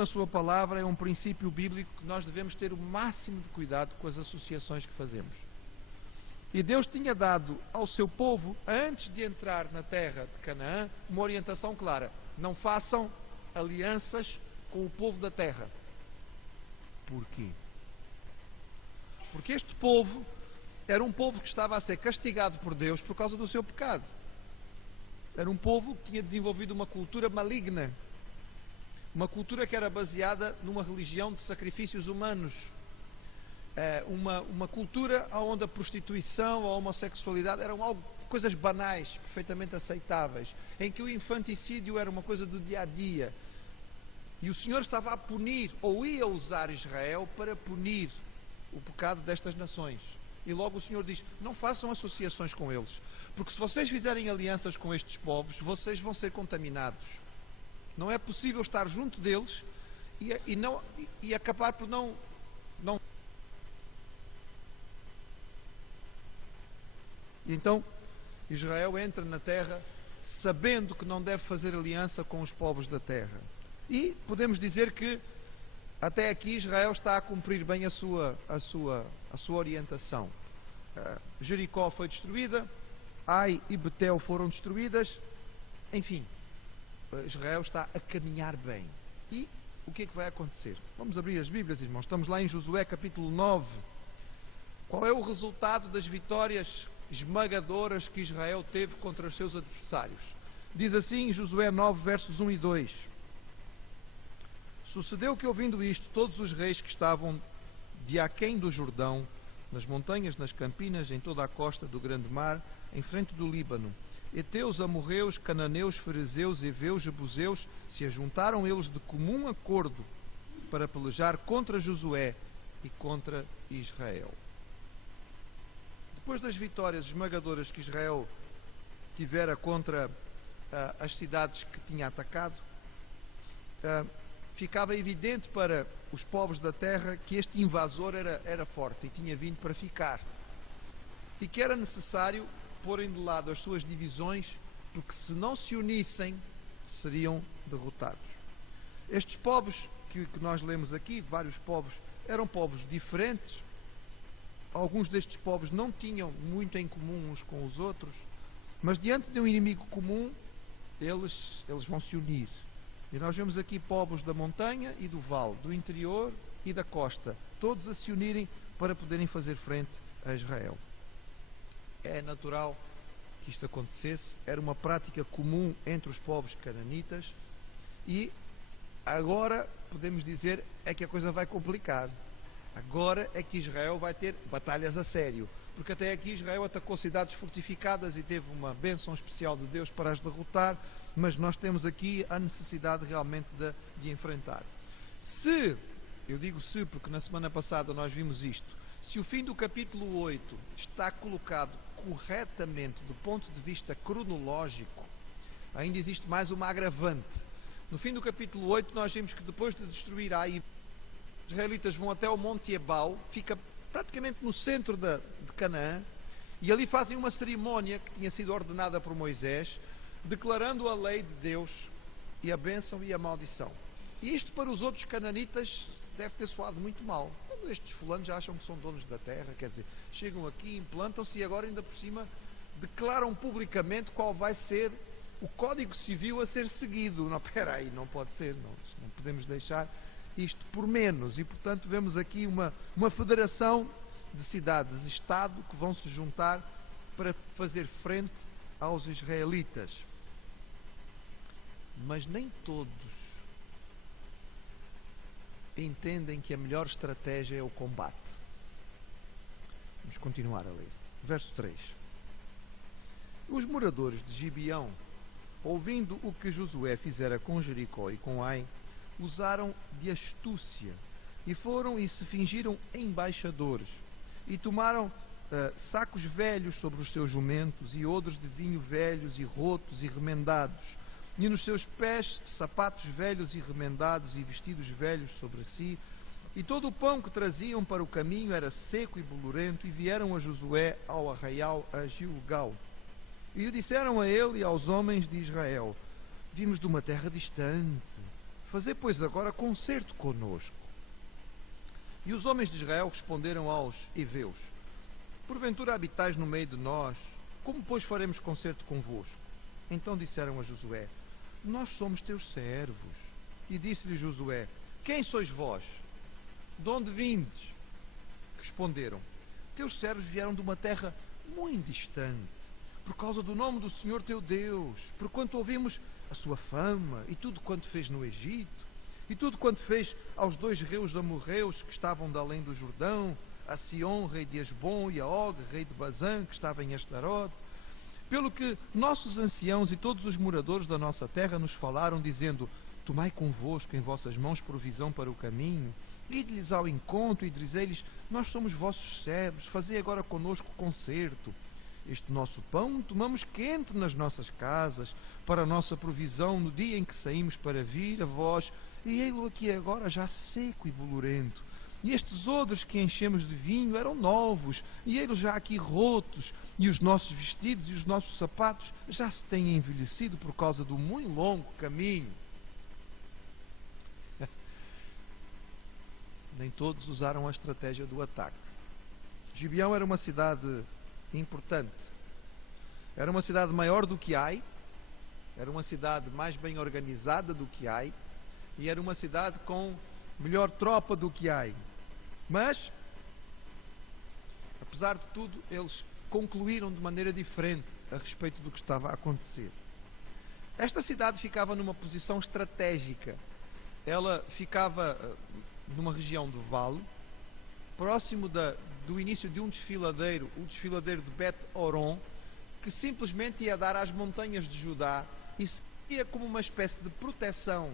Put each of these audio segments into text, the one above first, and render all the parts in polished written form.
na sua palavra, é um princípio bíblico que nós devemos ter o máximo de cuidado com as associações que fazemos. E Deus tinha dado ao seu povo, antes de entrar na terra de Canaã, uma orientação clara: não façam alianças com o povo da terra. Porquê? Porque este povo era um povo que estava a ser castigado por Deus por causa do seu pecado. Era um povo que tinha desenvolvido uma cultura maligna, uma cultura que era baseada numa religião de sacrifícios humanos, uma cultura onde a prostituição, a homossexualidade eram coisas banais, perfeitamente aceitáveis, em que o infanticídio era uma coisa do dia a dia. E o Senhor estava a punir, ou ia usar Israel para punir o pecado destas nações. E logo o Senhor diz: não façam associações com eles, porque se vocês fizerem alianças com estes povos, vocês vão ser contaminados. Não é possível estar junto deles e acabar por não. E então Israel entra na terra sabendo que não deve fazer aliança com os povos da terra. E podemos dizer que até aqui Israel está a cumprir bem a sua orientação. Jericó foi destruída, Ai e Betel foram destruídas. Enfim, Israel está a caminhar bem. E o que é que vai acontecer? Vamos abrir as Bíblias, irmãos. Estamos lá em Josué capítulo 9. Qual é o resultado das vitórias esmagadoras que Israel teve contra os seus adversários? Diz assim em Josué 9, versos 1 e 2. Sucedeu que, ouvindo isto, todos os reis que estavam de aquém do Jordão, nas montanhas, nas campinas, em toda a costa do grande mar, em frente do Líbano, heteus, amorreus, cananeus, ferezeus, heveus, jebuseus, se ajuntaram eles de comum acordo para pelejar contra Josué e contra Israel. Depois das vitórias esmagadoras que Israel tivera contra as cidades que tinha atacado, ficava evidente para os povos da terra que este invasor era forte e tinha vindo para ficar. E que era necessário porem de lado as suas divisões, porque se não se unissem, seriam derrotados. Estes povos que nós lemos aqui, vários povos, eram povos diferentes. Alguns destes povos não tinham muito em comum uns com os outros, mas diante de um inimigo comum, eles vão se unir. E nós vemos aqui povos da montanha e do vale, do interior e da costa, todos a se unirem para poderem fazer frente a Israel. É natural que isto acontecesse, era uma prática comum entre os povos cananitas, e agora podemos dizer é que a coisa vai complicar. Agora é que Israel vai ter batalhas a sério, porque até aqui Israel atacou cidades fortificadas e teve uma bênção especial de Deus para as derrotar, mas nós temos aqui a necessidade realmente de enfrentar. Se, eu digo se porque na semana passada nós vimos isto, se o fim do capítulo 8 está colocado corretamente do ponto de vista cronológico, ainda existe mais uma agravante. No fim do capítulo 8 nós vimos que depois de destruir Ai, os israelitas vão até o Monte Ebal, fica praticamente no centro de Canaã, e ali fazem uma cerimónia que tinha sido ordenada por Moisés, declarando a lei de Deus e a bênção e a maldição. E isto para os outros cananitas deve ter soado muito mal. Quando estes fulanos já acham que são donos da terra, quer dizer, chegam aqui, implantam-se e agora ainda por cima declaram publicamente qual vai ser o código civil a ser seguido. Não, espera aí, não pode ser, não podemos deixar isto por menos. E portanto vemos aqui uma federação de cidades-estado que vão se juntar para fazer frente aos israelitas. Mas nem todos entendem que a melhor estratégia é o combate. Vamos continuar a ler. Verso 3. Os moradores de Gibeão, ouvindo o que Josué fizera com Jericó e com Ai, usaram de astúcia e foram e se fingiram embaixadores e tomaram sacos velhos sobre os seus jumentos e odres de vinho velhos e rotos e remendados, e nos seus pés sapatos velhos e remendados e vestidos velhos sobre si, e todo o pão que traziam para o caminho era seco e bolorento, e vieram a Josué ao arraial a Gilgal. E lhe disseram a ele e aos homens de Israel: vimos de uma terra distante, Fazei, pois, agora concerto conosco. E os homens de Israel responderam aos heveus: porventura habitais no meio de nós, como, pois, faremos concerto convosco? Então disseram a Josué: nós somos teus servos. E disse-lhe Josué: quem sois vós? De onde vindes? Responderam: teus servos vieram de uma terra muito distante, por causa do nome do Senhor teu Deus, porquanto ouvimos a sua fama e tudo quanto fez no Egito, e tudo quanto fez aos 2 reis amorreus que estavam de além do Jordão, a Sion, rei de Hesbom, e a Og, rei de Bazã, que estava em Astarote. Pelo que nossos anciãos e todos os moradores da nossa terra nos falaram, dizendo: tomai convosco em vossas mãos provisão para o caminho, ide-lhes ao encontro e dizei-lhes: nós somos vossos servos, fazei agora conosco concerto. Este nosso pão tomamos quente nas nossas casas, para a nossa provisão no dia em que saímos para vir a vós, e ei-lo aqui agora já seco e bolorento. E estes odres que enchemos de vinho eram novos, e ei-los já aqui rotos, e os nossos vestidos e os nossos sapatos já se têm envelhecido por causa do muito longo caminho. Nem todos usaram a estratégia do ataque. Gibeão era uma cidade importante. Era uma cidade maior do que Ai, era uma cidade mais bem organizada do que Ai, e era uma cidade com melhor tropa do que Ai. Mas, apesar de tudo, eles concluíram de maneira diferente a respeito do que estava a acontecer. Esta cidade ficava numa posição estratégica. Ela ficava numa região de vale, próximo do início de um desfiladeiro, o desfiladeiro de Bet-Horon, que simplesmente ia dar às montanhas de Judá e seria como uma espécie de proteção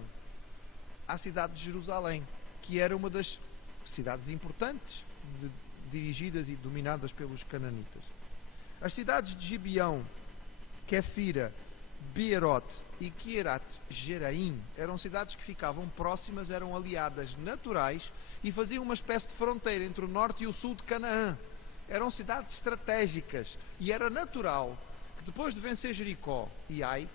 à cidade de Jerusalém, que era uma das cidades importantes, dirigidas e dominadas pelos cananitas. As cidades de Gibeão, Quefira, Beerot e Kierat Jeraim eram cidades que ficavam próximas, eram aliadas naturais e faziam uma espécie de fronteira entre o norte e o sul de Canaã. Eram cidades estratégicas e era natural que depois de vencer Jericó e Ai,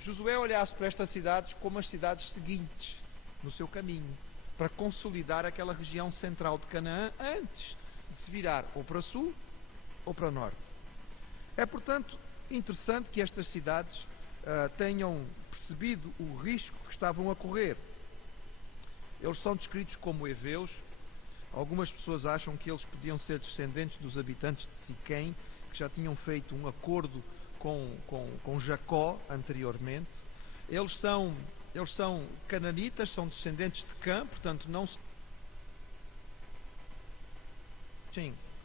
Josué olhasse para estas cidades como as cidades seguintes no seu caminho, para consolidar aquela região central de Canaã antes de se virar ou para sul ou para norte. É, portanto, interessante que estas cidades tenham percebido o risco que estavam a correr. Eles são descritos como heveus. Algumas pessoas acham que eles podiam ser descendentes dos habitantes de Siquém, que já tinham feito um acordo com Jacó anteriormente. Eles são cananitas, são descendentes de Cã, portanto não são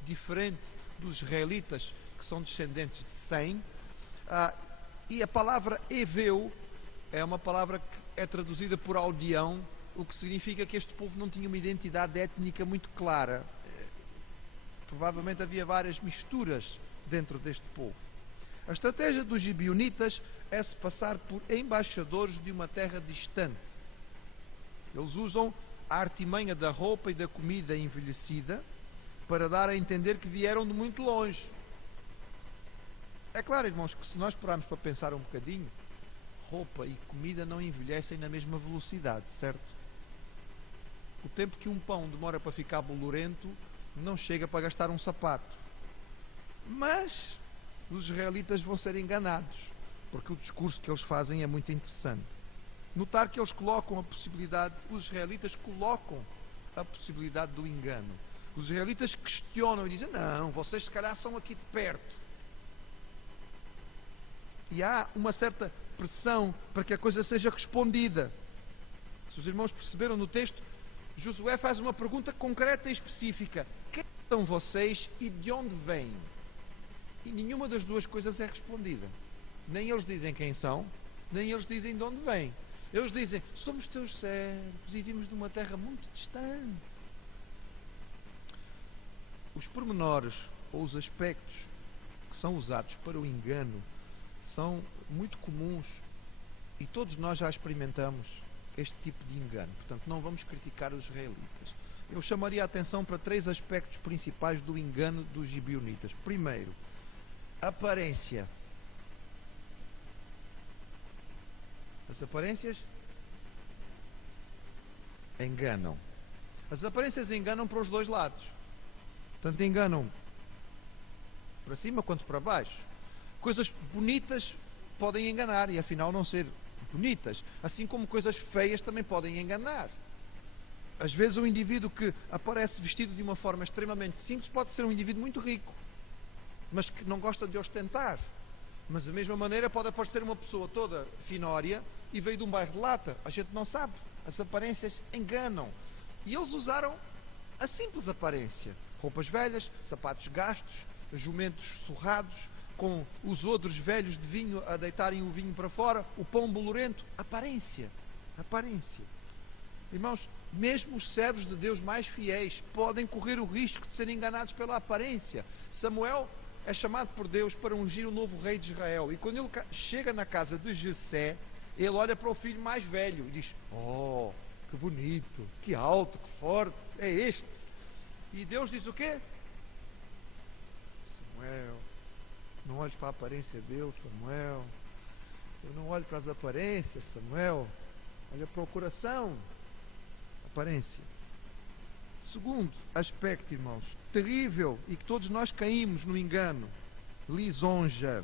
diferente dos israelitas, que são descendentes de Sem. E a palavra heveu é uma palavra que é traduzida por aldeão, o que significa que este povo não tinha uma identidade étnica muito clara. Provavelmente havia várias misturas dentro deste povo. A estratégia dos gibeonitas é se passar por embaixadores de uma terra distante. Eles usam a artimanha da roupa e da comida envelhecida para dar a entender que vieram de muito longe. É claro, irmãos, que se nós pararmos para pensar um bocadinho, roupa e comida não envelhecem na mesma velocidade, certo? O tempo que um pão demora para ficar bolorento não chega para gastar um sapato. Mas os israelitas vão ser enganados, porque o discurso que eles fazem é muito interessante. Notar que eles colocam a possibilidade, os israelitas colocam a possibilidade do engano. Os israelitas questionam e dizem: não, vocês se calhar são aqui de perto. E há uma certa pressão para que a coisa seja respondida. Se os irmãos perceberam no texto, Josué faz uma pergunta concreta e específica: quem são vocês e de onde vêm? E nenhuma das duas coisas é respondida. Nem eles dizem quem são, nem eles dizem de onde vêm. Eles dizem: somos teus servos e vimos de uma terra muito distante. Os pormenores ou os aspectos que são usados para o engano são muito comuns e todos nós já experimentamos este tipo de engano. Portanto, não vamos criticar os israelitas. Eu chamaria a atenção para 3 aspectos principais do engano dos gibeonitas. Primeiro, aparência. As aparências enganam. As aparências enganam para os dois lados. Tanto enganam para cima quanto para baixo. Coisas bonitas podem enganar e afinal não ser bonitas. Assim como coisas feias também podem enganar. Às vezes um indivíduo que aparece vestido de uma forma extremamente simples pode ser um indivíduo muito rico, mas que não gosta de ostentar. Mas da mesma maneira pode aparecer uma pessoa toda finória e veio de um bairro de lata. A gente não sabe. As aparências enganam. E eles usaram a simples aparência. Roupas velhas, sapatos gastos, jumentos surrados, com os odres velhos de vinho a deitarem o vinho para fora, o pão bolorento. Aparência. Aparência. Irmãos, mesmo os servos de Deus mais fiéis podem correr o risco de serem enganados pela aparência. Samuel é chamado por Deus para ungir o novo rei de Israel. E quando ele chega na casa de Jessé, ele olha para o filho mais velho e diz: oh, que bonito, que alto, que forte, é este. E Deus diz o quê? Samuel, não olhes para a aparência dele, Samuel. Eu não olho para as aparências, Samuel. Olha para o coração. Aparência. Segundo aspecto, irmãos, terrível, e que todos nós caímos no engano: lisonja.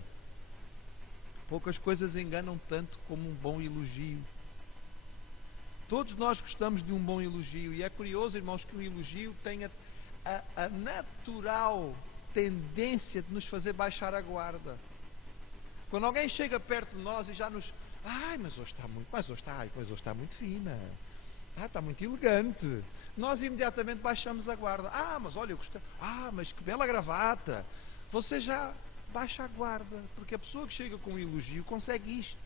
Poucas coisas enganam tanto como um bom elogio. Todos nós gostamos de um bom elogio, e é curioso, irmãos, que o elogio tenha a natural tendência de nos fazer baixar a guarda. Quando alguém chega perto de nós e já nos... mas hoje está muito fina. Está muito elegante. Nós imediatamente baixamos a guarda. Mas olha, eu gostei. Mas que bela gravata. Você já baixa a guarda, porque a pessoa que chega com um elogio consegue isto.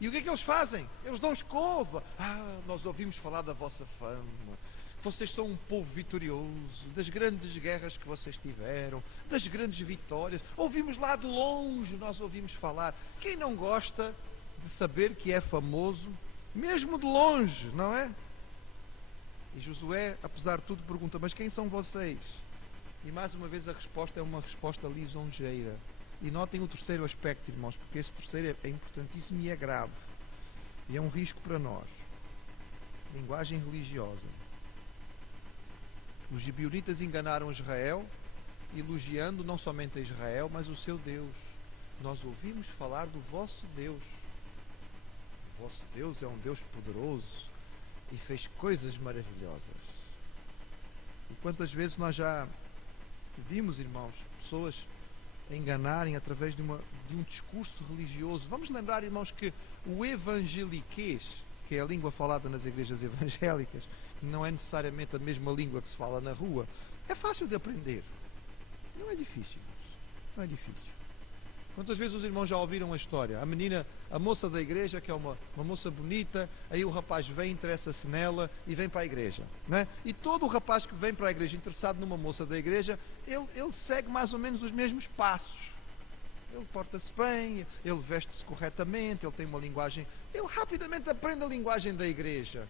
E o que é que eles fazem? Eles dão escova. Nós ouvimos falar da vossa fama. Vocês são um povo vitorioso, das grandes guerras que vocês tiveram, das grandes vitórias. Ouvimos lá de longe, nós ouvimos falar. Quem não gosta de saber que é famoso, mesmo de longe, não é? E Josué, apesar de tudo, pergunta: mas quem são vocês? E mais uma vez a resposta é uma resposta lisonjeira. E notem o terceiro aspecto, irmãos, porque esse terceiro é importantíssimo e é grave. E é um risco para nós. Linguagem religiosa. Os gibeonitas enganaram Israel, elogiando não somente a Israel, mas o seu Deus. Nós ouvimos falar do vosso Deus. O vosso Deus é um Deus poderoso e fez coisas maravilhosas. E quantas vezes nós já vimos, irmãos, pessoas enganarem através de um discurso religioso. Vamos lembrar, irmãos, que o evangeliquez, que é a língua falada nas igrejas evangélicas, não é necessariamente a mesma língua que se fala na rua, é fácil de aprender. Não é difícil. Não é difícil. Quantas vezes os irmãos já ouviram a história? A moça da igreja, que é uma moça bonita, aí o rapaz vem, interessa-se nela e vem para a igreja, não é? E todo o rapaz que vem para a igreja interessado numa moça da igreja, ele segue mais ou menos os mesmos passos. Ele porta-se bem, ele veste-se corretamente, ele tem uma linguagem... Ele rapidamente aprende a linguagem da igreja.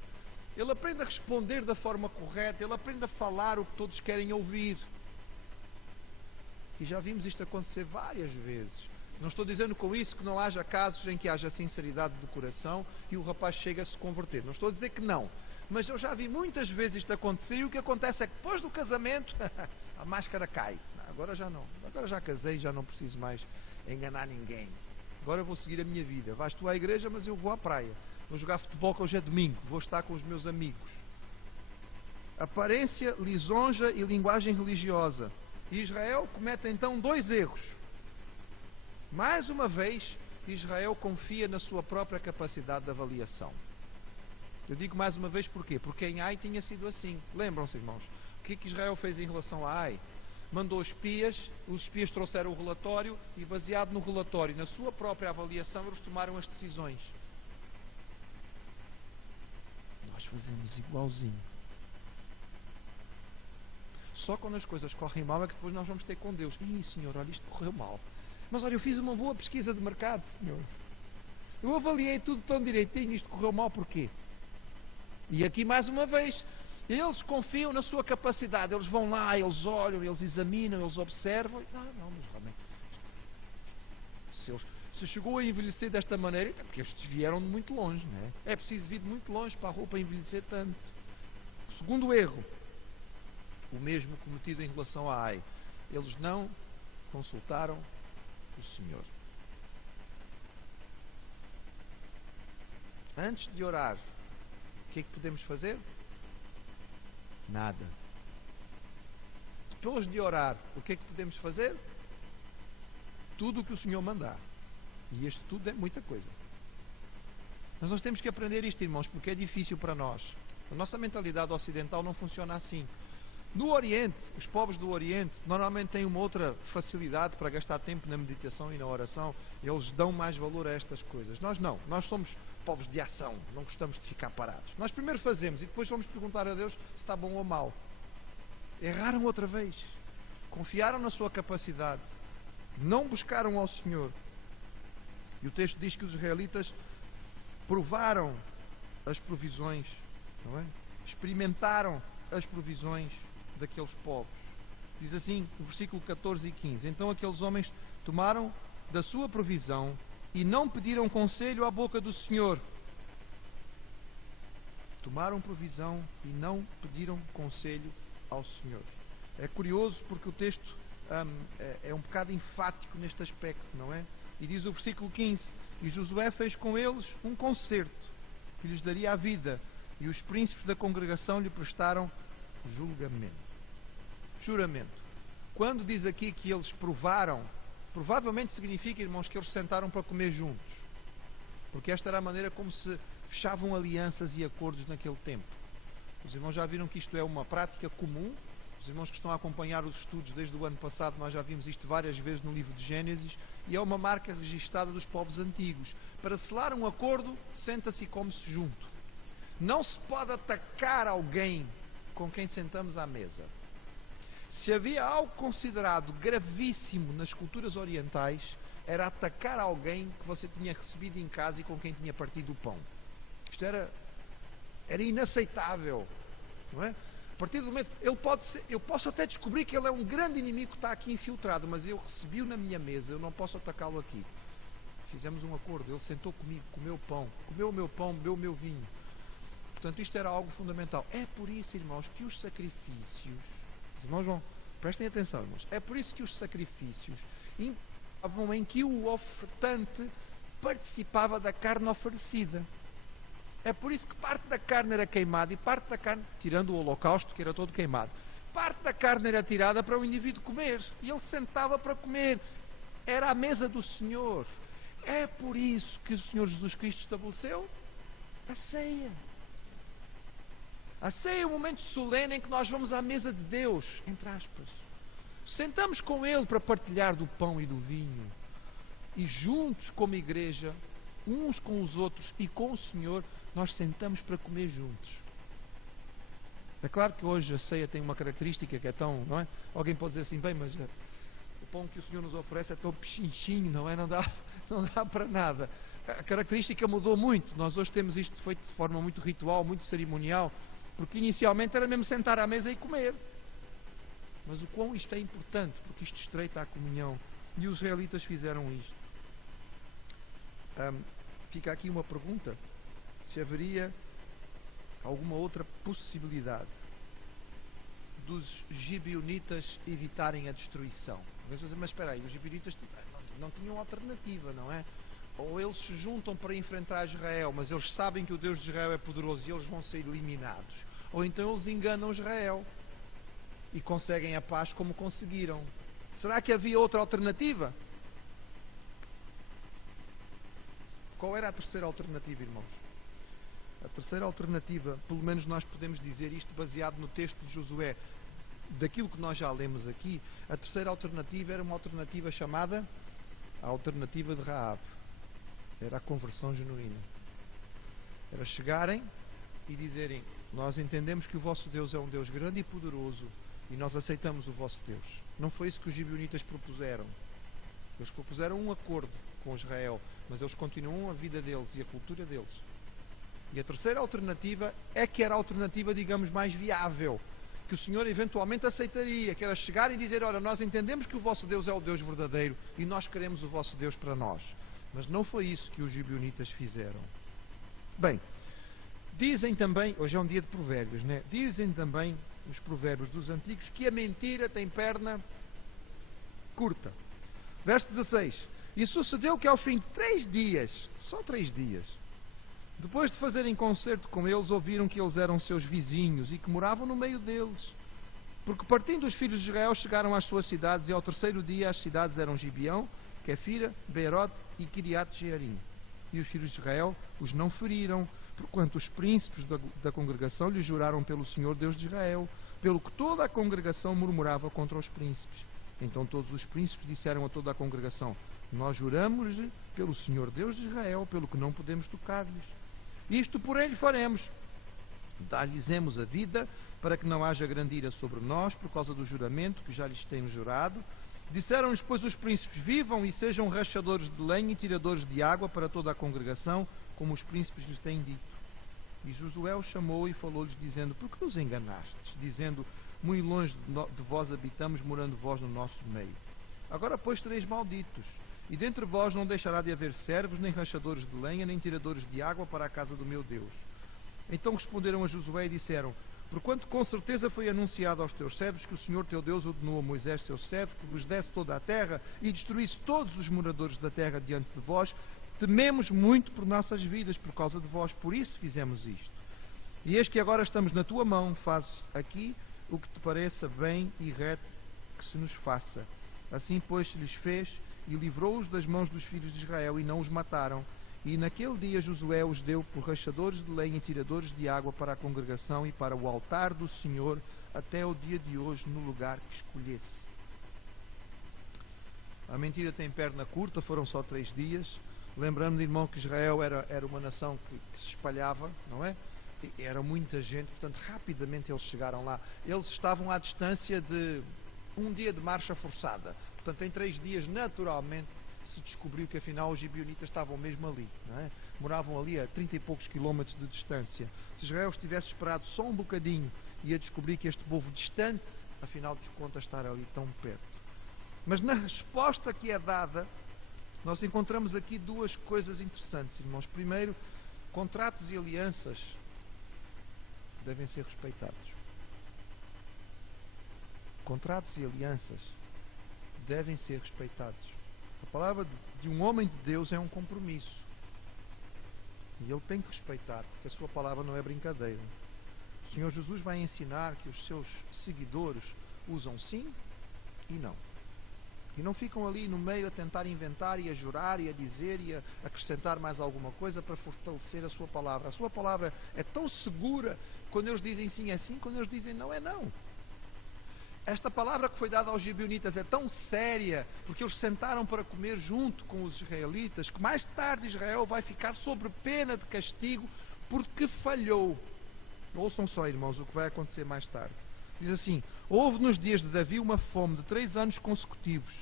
Ele aprende a responder da forma correta, ele aprende a falar o que todos querem ouvir. E já vimos isto acontecer várias vezes. Não estou dizendo com isso que não haja casos em que haja sinceridade de coração e o rapaz chega a se converter. Não estou a dizer que não. Mas eu já vi muitas vezes isto acontecer e o que acontece é que depois do casamento a máscara cai. Agora já não. Agora já casei, já não preciso mais enganar ninguém. Agora vou seguir a minha vida. Vais tu à igreja, mas eu vou à praia. Vou jogar futebol, que hoje é domingo. Vou estar com os meus amigos. Aparência, lisonja e linguagem religiosa. E Israel comete então 2 erros. Mais uma vez, Israel confia na sua própria capacidade de avaliação. Eu digo mais uma vez porquê? Porque em Ai tinha sido assim. Lembram-se, irmãos? O que é que Israel fez em relação a Ai? Mandou espias, os espias trouxeram o relatório e, baseado no relatório, na sua própria avaliação, eles tomaram as decisões. Nós fazemos igualzinho. Só quando as coisas correm mal é que depois nós vamos ter com Deus. Ih, Senhor, olha, isto correu mal. Mas olha, eu fiz uma boa pesquisa de mercado, Senhor. Eu avaliei tudo tão direitinho, isto correu mal porquê? E aqui mais uma vez, eles confiam na sua capacidade. Eles vão lá, eles olham, eles examinam, eles observam. Não, mas realmente, se chegou a envelhecer desta maneira, é porque estes vieram de muito longe, não é? É preciso vir de muito longe para a roupa envelhecer tanto. Segundo erro, o mesmo cometido em relação a Ai. Eles não consultaram o Senhor. Antes de orar, o que é que podemos fazer? Nada. Depois de orar, o que é que podemos fazer? Tudo o que o Senhor mandar. E isto tudo é muita coisa. Mas nós temos que aprender isto, irmãos, porque é difícil para nós. A nossa mentalidade ocidental não funciona assim. No Oriente, os povos do Oriente normalmente têm uma outra facilidade para gastar tempo na meditação e na oração. Eles dão mais valor a estas coisas. Nós não. Nós somos povos de ação. Não gostamos de ficar parados. Nós primeiro fazemos e depois vamos perguntar a Deus se está bom ou mau. Erraram outra vez. Confiaram na sua capacidade. Não buscaram ao Senhor. E o texto diz que os israelitas provaram as provisões, não é? Experimentaram as provisões daqueles povos. Diz assim, no versículo 14 e 15: Então aqueles homens tomaram da sua provisão e não pediram conselho à boca do Senhor. Tomaram provisão e não pediram conselho ao Senhor. É curioso porque o texto é um bocado enfático neste aspecto, não é? E diz o versículo 15: E Josué fez com eles um concerto que lhes daria a vida, e os príncipes da congregação lhe prestaram juramento. Quando diz aqui que eles provaram, provavelmente significa, irmãos, que eles sentaram para comer juntos, porque esta era a maneira como se fechavam alianças e acordos naquele tempo. Os irmãos já viram que isto é uma prática comum. Os irmãos que estão a acompanhar os estudos desde o ano passado, nós já vimos isto várias vezes no livro de Gênesis, e é uma marca registada dos povos antigos. Para selar um acordo, senta-se e come-se junto. Não se pode atacar alguém com quem sentamos à mesa. Se havia algo considerado gravíssimo nas culturas orientais, era atacar alguém que você tinha recebido em casa e com quem tinha partido o pão. Isto era inaceitável, não é? A partir do momento, eu posso até descobrir que ele é um grande inimigo que está aqui infiltrado, mas eu recebi-o na minha mesa, eu não posso atacá-lo aqui. Fizemos um acordo, ele sentou comigo, comeu o pão, comeu o meu pão, bebeu o meu vinho. Portanto, isto era algo fundamental. É por isso, irmãos, que os sacrifícios, os irmãos vão, prestem atenção, irmãos, é por isso que os sacrifícios implicavam em que o ofertante participava da carne oferecida. É por isso que parte da carne era queimada e parte da carne, tirando o holocausto, que era todo queimado, parte da carne era tirada para o indivíduo comer. E ele sentava para comer. Era a mesa do Senhor. É por isso que o Senhor Jesus Cristo estabeleceu a ceia. A ceia é um momento solene em que nós vamos à mesa de Deus, entre aspas. Sentamos com Ele para partilhar do pão e do vinho. E juntos, como igreja, uns com os outros e com o Senhor, nós sentamos para comer juntos. É claro que hoje a ceia tem uma característica que é tão, não é? Alguém pode dizer assim, bem, mas o pão que o Senhor nos oferece é tão pichinchinho, não é? Não dá para nada. A característica mudou muito. Nós hoje temos isto feito de forma muito ritual, muito cerimonial, porque inicialmente era mesmo sentar à mesa e comer. Mas o quão isto é importante, porque isto estreita a comunhão. E os israelitas fizeram isto. Fica aqui uma pergunta: se haveria alguma outra possibilidade dos gibeonitas evitarem a destruição? Mas espera aí, os gibeonitas não tinham alternativa, não é? Ou eles se juntam para enfrentar Israel, mas eles sabem que o Deus de Israel é poderoso e eles vão ser eliminados. Ou então eles enganam Israel e conseguem a paz como conseguiram. Será que havia outra alternativa? Qual era a terceira alternativa, irmãos? A terceira alternativa, pelo menos nós podemos dizer isto baseado no texto de Josué, daquilo que nós já lemos aqui, a terceira alternativa era uma alternativa chamada a alternativa de Raab. Era a conversão genuína. Era chegarem e dizerem: nós entendemos que o vosso Deus é um Deus grande e poderoso e nós aceitamos o vosso Deus. Não foi isso que os gibeonitas propuseram. Eles propuseram um acordo com Israel, mas eles continuam a vida deles e a cultura deles. E a terceira alternativa é que era a alternativa, digamos, mais viável, que o Senhor eventualmente aceitaria, que era chegar e dizer: olha, nós entendemos que o vosso Deus é o Deus verdadeiro e nós queremos o vosso Deus para nós. Mas não foi isso que os gibeonitas fizeram. Bem, Dizem também, hoje é um dia de provérbios, né? Dizem também os provérbios dos antigos que a mentira tem perna curta. Verso 16. E sucedeu que ao fim de 3 dias, só 3 dias, depois de fazerem concerto com eles, ouviram que eles eram seus vizinhos e que moravam no meio deles. Porque partindo os filhos de Israel chegaram às suas cidades, e ao 3º dia as cidades eram Gibeão, Quefira, Beerote e Kiriat-Jearim. E os filhos de Israel os não feriram, porquanto os príncipes da congregação lhes juraram pelo Senhor Deus de Israel, pelo que toda a congregação murmurava contra os príncipes. Então todos os príncipes disseram a toda a congregação: nós juramos pelo Senhor Deus de Israel, pelo que não podemos tocar-lhes. Isto, porém, lhe faremos: dar-lhes-emos a vida, para que não haja grande ira sobre nós, por causa do juramento que já lhes temos jurado. Disseram-lhes, pois, os príncipes: vivam e sejam rachadores de lenha e tiradores de água para toda a congregação, como os príncipes lhes têm dito. E Josué os chamou e falou-lhes, dizendo: por que nos enganastes? Dizendo: muito longe de vós habitamos, morando vós no nosso meio. Agora, pois, tereis malditos, e dentre vós não deixará de haver servos, nem rachadores de lenha, nem tiradores de água para a casa do meu Deus. Então responderam a Josué e disseram: porquanto com certeza foi anunciado aos teus servos que o Senhor teu Deus ordenou a Moisés, seu servo, que vos desse toda a terra e destruísse todos os moradores da terra diante de vós, tememos muito por nossas vidas por causa de vós, por isso fizemos isto. E eis que agora estamos na tua mão, fazes aqui o que te pareça bem e reto que se nos faça. Assim, pois, se lhes fez e livrou-os das mãos dos filhos de Israel, e não os mataram. E naquele dia Josué os deu por rachadores de lenha e tiradores de água para a congregação e para o altar do Senhor, até o dia de hoje, no lugar que escolhesse. A mentira tem perna curta, foram só 3 dias. Lembrando, irmão, que Israel era uma nação que se espalhava, não é? E era muita gente, portanto, rapidamente eles chegaram lá. Eles estavam à distância de um dia de marcha forçada. Portanto, em 3 dias, naturalmente, se descobriu que afinal os gibeonitas estavam mesmo ali, não é? Moravam ali a 30 e poucos quilómetros de distância. Se Israel tivesse esperado só um bocadinho, ia descobrir que este povo distante, afinal de contas, estar ali tão perto. Mas na resposta que é dada, nós encontramos aqui 2 coisas interessantes, irmãos. Primeiro, contratos e alianças devem ser respeitados. Contratos e alianças devem ser respeitados. A palavra de um homem de Deus é um compromisso. E ele tem que respeitar, porque a sua palavra não é brincadeira. O Senhor Jesus vai ensinar que os seus seguidores usam sim e não. E não ficam ali no meio a tentar inventar e a jurar e a dizer e a acrescentar mais alguma coisa para fortalecer a sua palavra. A sua palavra é tão segura, quando eles dizem sim é sim, quando eles dizem não é não. Esta palavra que foi dada aos gibeonitas é tão séria, porque eles sentaram para comer junto com os israelitas, que mais tarde Israel vai ficar sob pena de castigo porque falhou. Ouçam só, irmãos, o que vai acontecer mais tarde. Diz assim: houve nos dias de Davi uma fome de 3 anos consecutivos.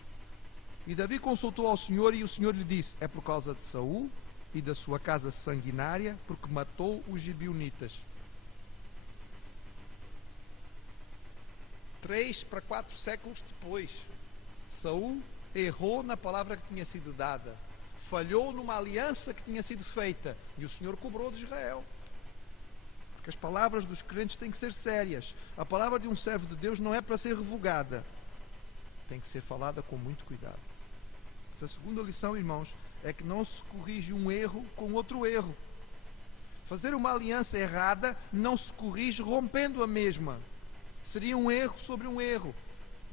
E Davi consultou ao Senhor, e o Senhor lhe disse: é por causa de Saul e da sua casa sanguinária, porque matou os gibeonitas. 3 para 4 séculos depois, Saul errou na palavra que tinha sido dada, falhou numa aliança que tinha sido feita, e o Senhor cobrou de Israel. Porque as palavras dos crentes têm que ser sérias. A palavra de um servo de Deus não é para ser revogada, tem que ser falada com muito cuidado. Essa segunda lição, irmãos, é que não se corrige um erro com outro erro. Fazer uma aliança errada não se corrige rompendo a mesma. Seria um erro sobre um erro.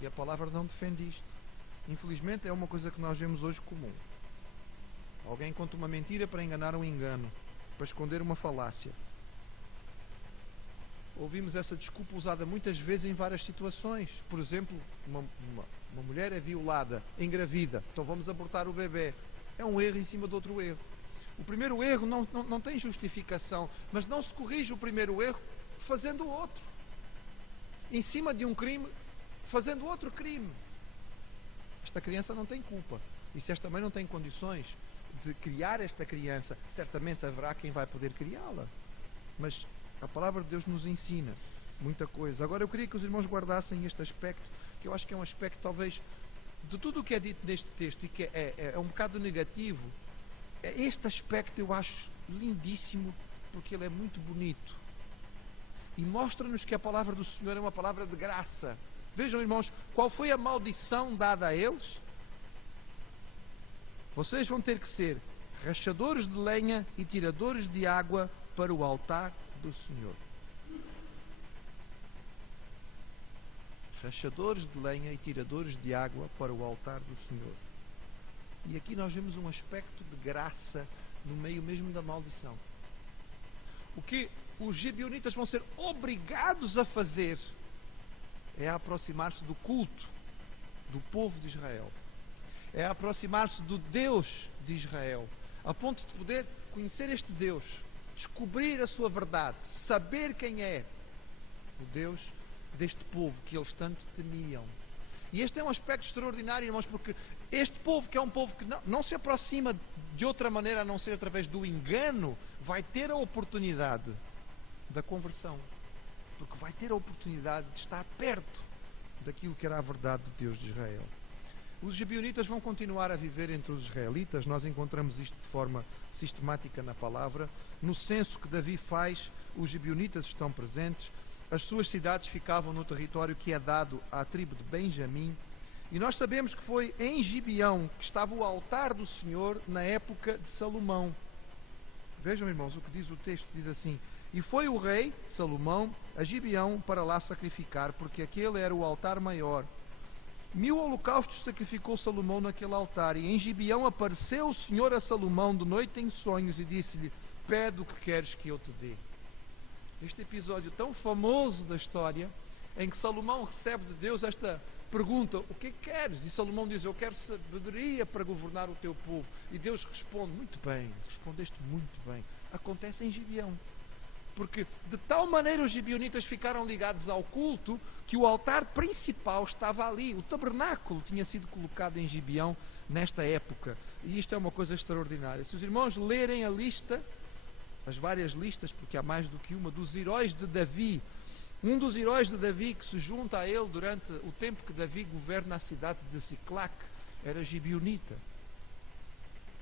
E a palavra não defende isto. Infelizmente é uma coisa que nós vemos hoje comum. Alguém conta uma mentira para enganar um engano, para esconder uma falácia. Ouvimos essa desculpa usada muitas vezes em várias situações. Por exemplo, uma mulher é violada, engravida, então vamos abortar o bebê. É um erro em cima de outro erro. O primeiro erro não tem justificação, mas não se corrige o primeiro erro fazendo outro. Em cima de um crime, fazendo outro crime. Esta criança não tem culpa. E se esta mãe não tem condições de criar esta criança, certamente haverá quem vai poder criá-la. Mas a palavra de Deus nos ensina muita coisa. Agora eu queria que os irmãos guardassem este aspecto, que eu acho que é um aspecto talvez de tudo o que é dito neste texto e que é um bocado negativo. Este aspecto eu acho lindíssimo porque ele é muito bonito e mostra-nos que a palavra do Senhor é uma palavra de graça. Vejam, irmãos, qual foi a maldição dada a eles? Vocês vão ter que ser rachadores de lenha e tiradores de água para o altar do Senhor. Rachadores de lenha e tiradores de água para o altar do Senhor. E aqui nós vemos um aspecto de graça no meio mesmo da maldição. O que os gibeonitas vão ser obrigados a fazer é aproximar-se do culto do povo de Israel. É aproximar-se do Deus de Israel, a ponto de poder conhecer este Deus, descobrir a sua verdade, saber quem é o Deus deste povo que eles tanto temiam. E este é um aspecto extraordinário, irmãos, porque este povo, que é um povo que não se aproxima de outra maneira a não ser através do engano, vai ter a oportunidade da conversão, porque vai ter a oportunidade de estar perto daquilo que era a verdade do Deus de Israel. Os gibeonitas vão continuar a viver entre os israelitas. Nós encontramos isto de forma sistemática na palavra. No censo que Davi faz, os gibeonitas estão presentes. As suas cidades ficavam no território que é dado à tribo de Benjamim. E nós sabemos que foi em Gibeão que estava o altar do Senhor na época de Salomão. Vejam, irmãos, o que diz o texto. Diz assim: e foi o rei Salomão a Gibeão para lá sacrificar, porque aquele era o altar maior. 1000 holocaustos sacrificou Salomão naquele altar. E em Gibeão apareceu o Senhor a Salomão de noite em sonhos e disse-lhe: pede o que queres que eu te dê. Este episódio tão famoso da história, em que Salomão recebe de Deus esta pergunta: o que queres? E Salomão diz: eu quero sabedoria para governar o teu povo. E Deus responde: muito bem, respondeste muito bem. Acontece em Gibeão. Porque de tal maneira os gibeonitas ficaram ligados ao culto, que o altar principal estava ali. O tabernáculo tinha sido colocado em Gibeão nesta época. E isto é uma coisa extraordinária. Se os irmãos lerem a lista, as várias listas, porque há mais do que uma, dos heróis de Davi, um dos heróis de Davi que se junta a ele durante o tempo que Davi governa a cidade de Ziclac, era gibeonita.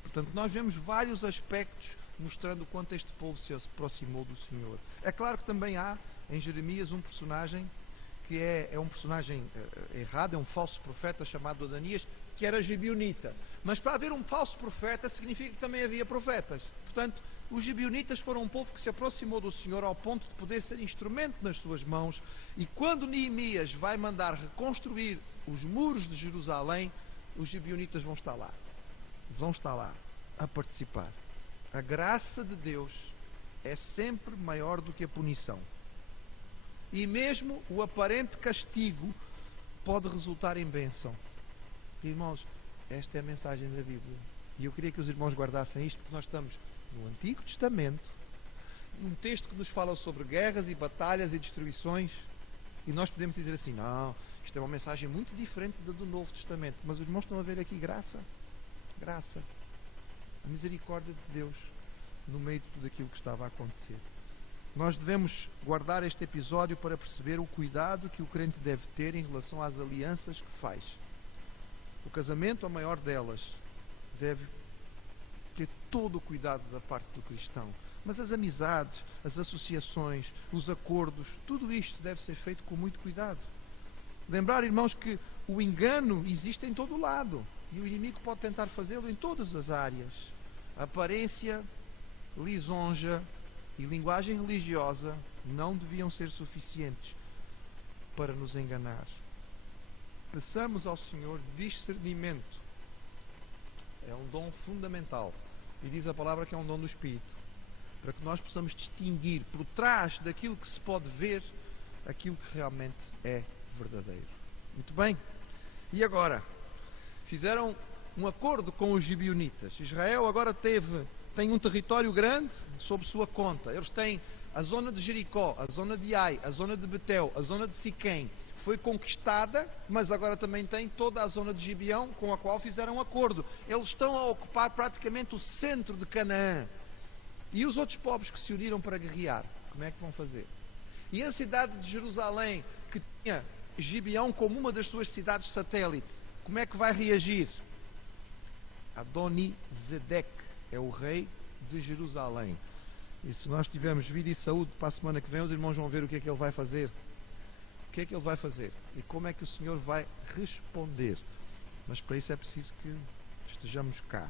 Portanto, nós vemos vários aspectos mostrando o quanto este povo se aproximou do Senhor. É claro que também há em Jeremias um personagem que é um personagem errado, é um falso profeta chamado Adonias, que era gibeonita. Mas para haver um falso profeta significa que também havia profetas. Portanto, os gibeonitas foram um povo que se aproximou do Senhor ao ponto de poder ser instrumento nas suas mãos. E quando Neemias vai mandar reconstruir os muros de Jerusalém, os gibeonitas vão estar lá. Vão estar lá a participar. A graça de Deus é sempre maior do que a punição. E mesmo o aparente castigo pode resultar em bênção. Irmãos, esta é a mensagem da Bíblia. E eu queria que os irmãos guardassem isto, porque nós estamos no Antigo Testamento, um texto que nos fala sobre guerras e batalhas e destruições, e nós podemos dizer assim: não, isto é uma mensagem muito diferente da do Novo Testamento. Mas os irmãos estão a ver aqui graça. Graça. A misericórdia de Deus no meio de tudo aquilo que estava a acontecer. Nós devemos guardar este episódio para perceber o cuidado que o crente deve ter em relação às alianças que faz. O casamento, a maior delas, deve ter todo o cuidado da parte do cristão. Mas as amizades, as associações, os acordos, tudo isto deve ser feito com muito cuidado. Lembrar, irmãos, que o engano existe em todo o lado. E o inimigo pode tentar fazê-lo em todas as áreas. Aparência, lisonja e linguagem religiosa não deviam ser suficientes para nos enganar. Peçamos ao Senhor discernimento. É um dom fundamental. E diz a palavra que é um dom do Espírito. Para que nós possamos distinguir por trás daquilo que se pode ver aquilo que realmente é verdadeiro. Muito bem. E agora? Fizeram um acordo com os gibeonitas. Israel agora tem um território grande sob sua conta. Eles têm a zona de Jericó, a zona de Ai, a zona de Betel, a zona de Siquém. Foi conquistada, mas agora também tem toda a zona de Gibeão, com a qual fizeram um acordo. Eles estão a ocupar praticamente o centro de Canaã. E os outros povos que se uniram para guerrear, como é que vão fazer? E a cidade de Jerusalém, que tinha Gibeão como uma das suas cidades satélite, como é que vai reagir? Adoni-Zedec é o rei de Jerusalém. E se nós tivermos vida e saúde para a semana que vem, os irmãos vão ver o que é que ele vai fazer. O que é que ele vai fazer? E como é que o Senhor vai responder? Mas para isso é preciso que estejamos cá.